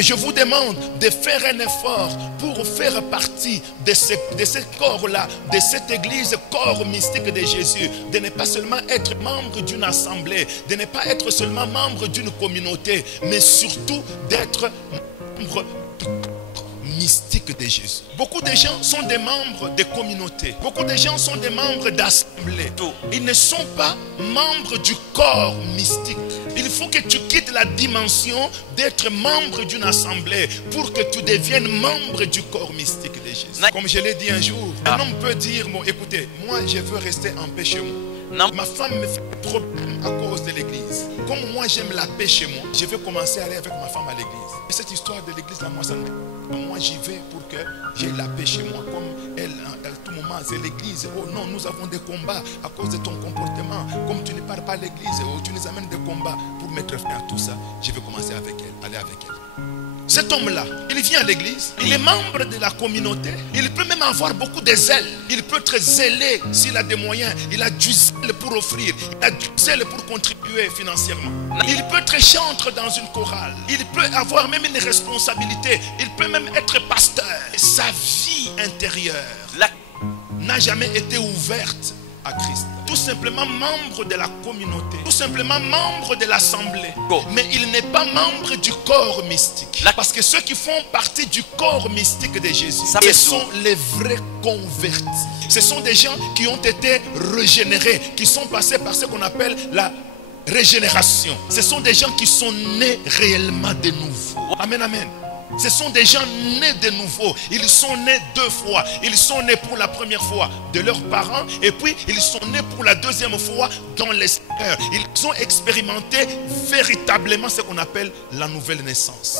Je vous demande de faire un effort pour faire partie de ce corps-là, de cette église, corps mystique de Jésus, de ne pas seulement être membre d'une assemblée, de ne pas être seulement membre d'une communauté, mais surtout d'être membre du corps mystique de Jésus. Beaucoup de gens sont des membres de communautés, beaucoup de gens sont des membres d'assemblées. Ils ne sont pas membres du corps mystique. Il faut que tu quittes la dimension d'être membre d'une assemblée pour que tu deviennes membre du corps mystique de Jésus. Comme je l'ai dit un jour, un homme peut dire, bon, écoutez, moi je veux rester en paix chez moi. Ma femme me fait problème à cause de l'église. Comme moi j'aime la paix chez moi, je vais commencer à aller avec ma femme à l'église. Et cette histoire de l'église là, moi j'y vais pour que j'ai la paix chez moi. Comme elle, à tout moment, c'est l'église. Oh non, nous avons des combats à cause de ton comportement. Comme tu ne parles pas à l'église, oh, tu nous amènes des combats. Pour mettre fin à tout ça, je vais commencer avec elle, aller avec elle. Cet homme-là, il vient à l'église, il est membre de la communauté, il peut même avoir beaucoup de zèle, il peut être zélé s'il a des moyens, il a du zèle pour offrir, il a du zèle pour contribuer financièrement. Il peut être chantre dans une chorale, il peut avoir même une responsabilité, il peut même être pasteur. Sa vie intérieure n'a jamais été ouverte à Christ. Tout simplement membre de la communauté, tout simplement membre de l'assemblée, mais il n'est pas membre du corps mystique. Parce que ceux qui font partie du corps mystique de Jésus, ce sont les vrais convertis. Ce sont des gens qui ont été régénérés, qui sont passés par ce qu'on appelle la régénération. Ce sont des gens qui sont nés réellement de nouveau. Amen, amen. Ce sont des gens nés de nouveau. Ils sont nés deux fois. Ils sont nés pour la première fois de leurs parents. Et puis ils sont nés pour la deuxième fois dans les Seigneurs. Ils ont expérimenté véritablement ce qu'on appelle la nouvelle naissance.